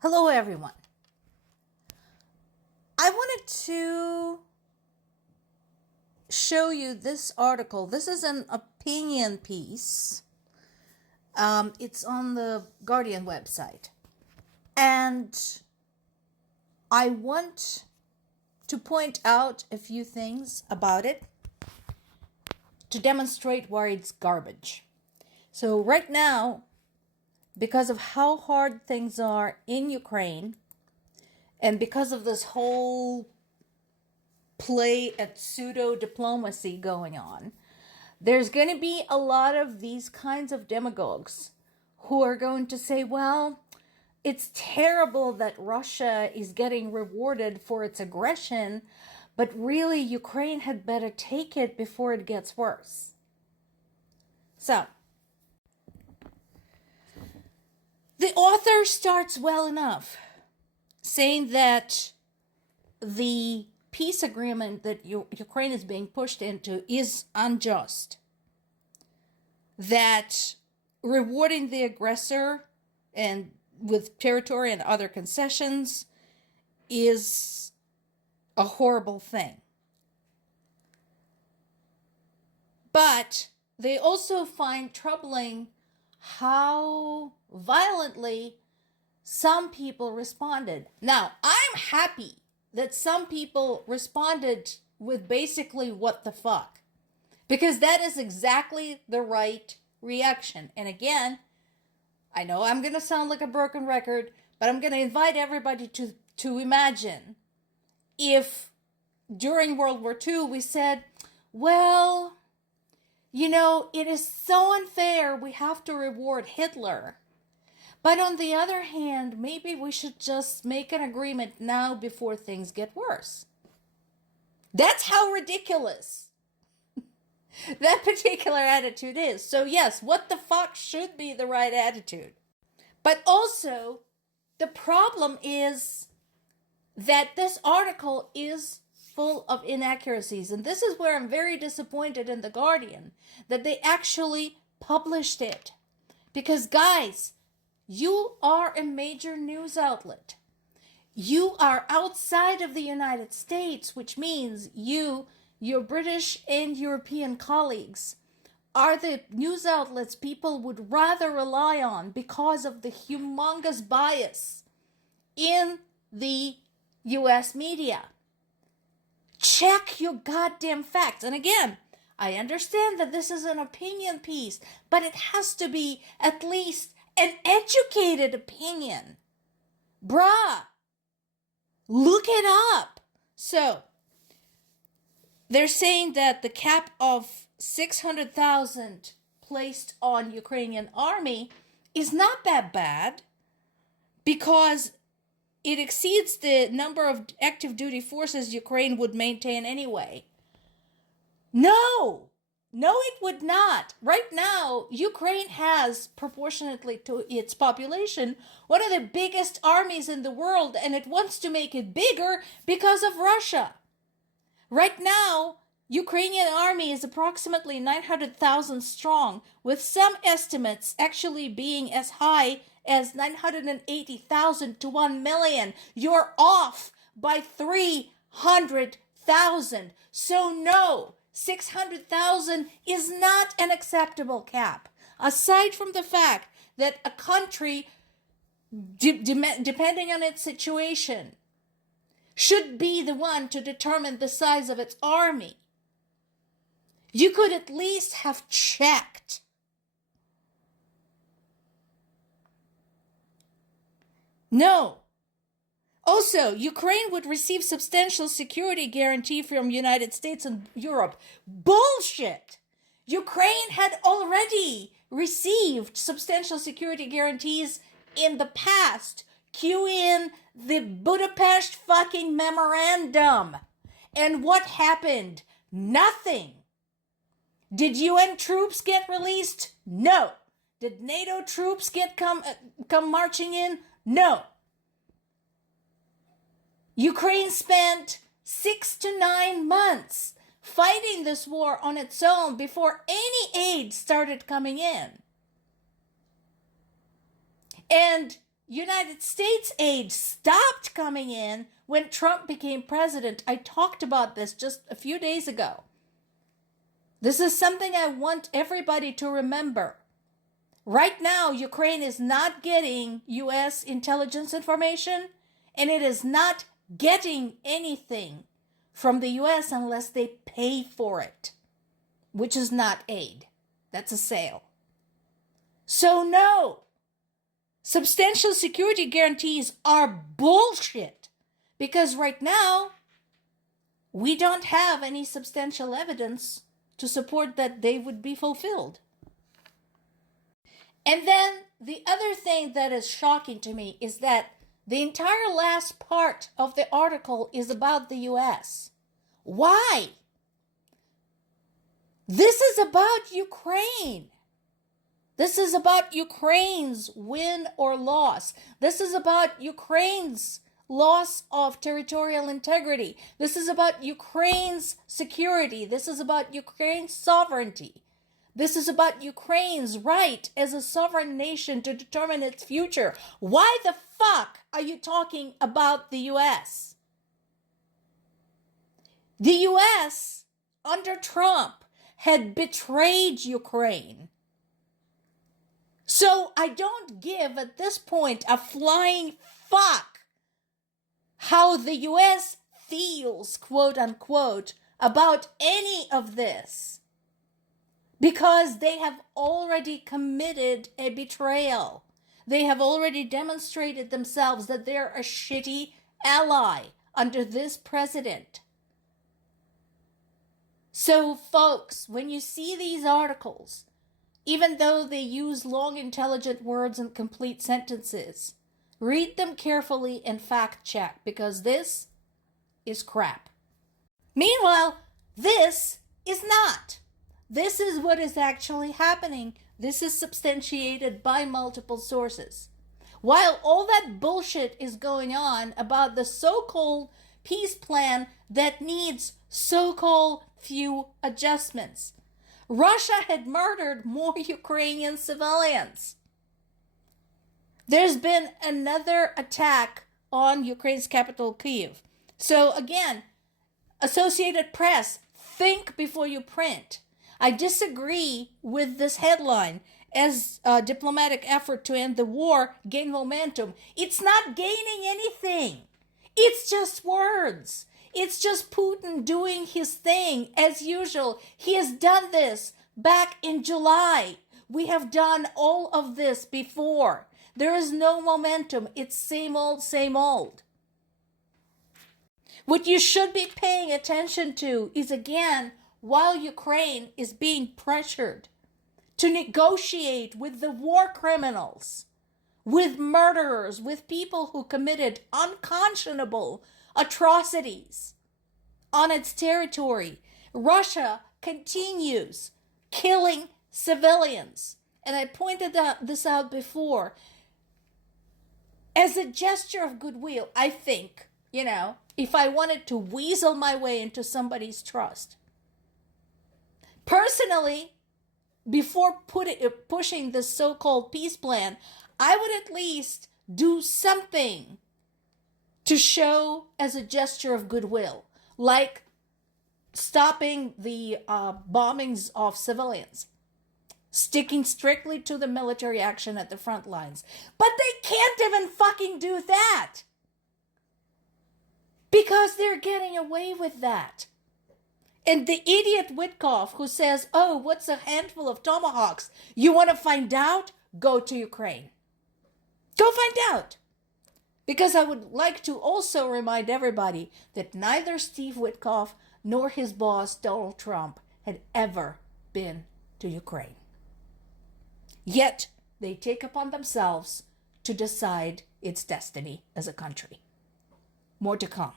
Hello, everyone. I wanted to show you this article. This is an opinion piece. It's on the Guardian website. And I want to point out a few things about it to demonstrate why it's garbage. So right now, because of how hard things are in Ukraine, and because of this whole play at pseudo diplomacy going on, there's going to be a lot of these kinds of demagogues who are going to say, well, it's terrible that Russia is getting rewarded for its aggression, but really Ukraine had better take it before it gets worse. So, the author starts well enough, saying that the peace agreement that Ukraine is being pushed into is unjust. That rewarding the aggressor and with territory and other concessions is a horrible thing. But they also find troubling how violently some people responded. Now, I'm happy that some people responded with basically what the fuck, because that is exactly the right reaction. And again, I know I'm going to sound like a broken record, but I'm going to invite everybody to imagine if during World War II we said, well, it is so unfair, we have to reward Hitler. But on the other hand, maybe we should just make an agreement now before things get worse. That's how ridiculous that particular attitude is. So yes, what the fuck should be the right attitude. But also, the problem is that this article is full of inaccuracies. And this is where I'm very disappointed in The Guardian, that they actually published it. Because guys, you are a major news outlet. You are outside of the United States, which means your British and European colleagues are the news outlets people would rather rely on because of the humongous bias in the US media. Check your goddamn facts. And again, I understand that this is an opinion piece, but it has to be at least an educated opinion. Bruh, look it up. So, they're saying that the cap of 600,000 placed on Ukrainian army is not that bad because it exceeds the number of active duty forces Ukraine would maintain anyway. No, it would not. Right now, Ukraine has, proportionately to its population, one of the biggest armies in the world, and it wants to make it bigger because of Russia. Right now, Ukrainian army is approximately 900,000 strong, with some estimates actually being as high as 980,000 to 1 million. You're off by 300,000. So no, 600,000 is not an acceptable cap. Aside from the fact that a country, depending on its situation, should be the one to determine the size of its army, you could at least have checked. No. Also, Ukraine would receive substantial security guarantee from United States and Europe. Bullshit! Ukraine had already received substantial security guarantees in the past. Cue in the Budapest fucking memorandum. And what happened? Nothing. Did UN troops get released? No. Did NATO troops come marching in? No. Ukraine spent 6 to 9 months fighting this war on its own before any aid started coming in. And United States aid stopped coming in when Trump became president. I talked about this just a few days ago. This is something I want everybody to remember. Right now, Ukraine is not getting U.S. intelligence information, and it is not getting anything from the U.S. unless they pay for it, which is not aid. That's a sale. So no, substantial security guarantees are bullshit, because right now, we don't have any substantial evidence to support that they would be fulfilled. And then the other thing that is shocking to me is that the entire last part of the article is about the U.S. Why? This is about Ukraine. This is about Ukraine's win or loss. This is about Ukraine's loss of territorial integrity. This is about Ukraine's security. This is about Ukraine's sovereignty. This is about Ukraine's right as a sovereign nation to determine its future. Why the fuck are you talking about the U.S.? The U.S. under Trump had betrayed Ukraine. So I don't give at this point a flying fuck how the U.S. feels, quote unquote, about any of this. Because they have already committed a betrayal. They have already demonstrated themselves that they're a shitty ally under this president. So, folks, when you see these articles, even though they use long, intelligent words and complete sentences, read them carefully and fact check, because this is crap. Meanwhile, this is not. This is what is actually happening. This is substantiated by multiple sources. While all that bullshit is going on about the so-called peace plan that needs so-called few adjustments, Russia had murdered more Ukrainian civilians. There's been another attack on Ukraine's capital, Kyiv. So again, Associated Press, think before you print. I disagree with this headline as a diplomatic effort to end the war gain momentum. It's not gaining anything. It's just words. It's just Putin doing his thing as usual. He has done this back in July. We have done all of this before. There is no momentum. It's same old, same old. What you should be paying attention to is, again, while Ukraine is being pressured to negotiate with the war criminals, with murderers, with people who committed unconscionable atrocities on its territory, Russia continues killing civilians. And I pointed this out before. As a gesture of goodwill, I think, if I wanted to weasel my way into somebody's trust, personally, before pushing this so-called peace plan, I would at least do something to show as a gesture of goodwill, like stopping the bombings of civilians, sticking strictly to the military action at the front lines. But they can't even fucking do that, because they're getting away with that. And the idiot Witkoff who says, oh, what's a handful of tomahawks? You want to find out? Go to Ukraine. Go find out. Because I would like to also remind everybody that neither Steve Witkoff nor his boss, Donald Trump, had ever been to Ukraine. Yet they take upon themselves to decide its destiny as a country. More to come.